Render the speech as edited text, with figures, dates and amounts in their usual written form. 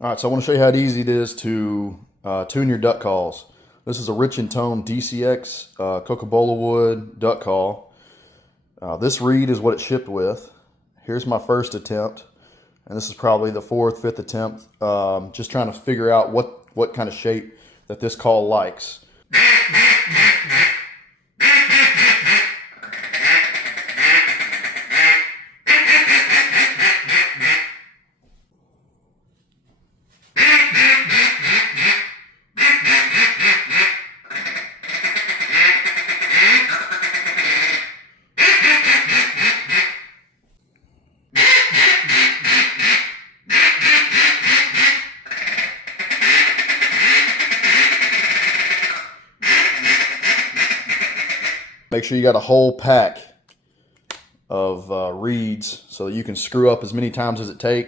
All right, so I want to show you how easy it is to tune your duck calls. This is a Rich and Tone DCX Cocobolo wood duck call. This reed is what it shipped with. Here's my first attempt, and this is probably the fourth, fifth attempt. Just trying to figure out what kind of shape that this call likes. Make sure you got a whole pack of reeds so that you can screw up as many times as it takes.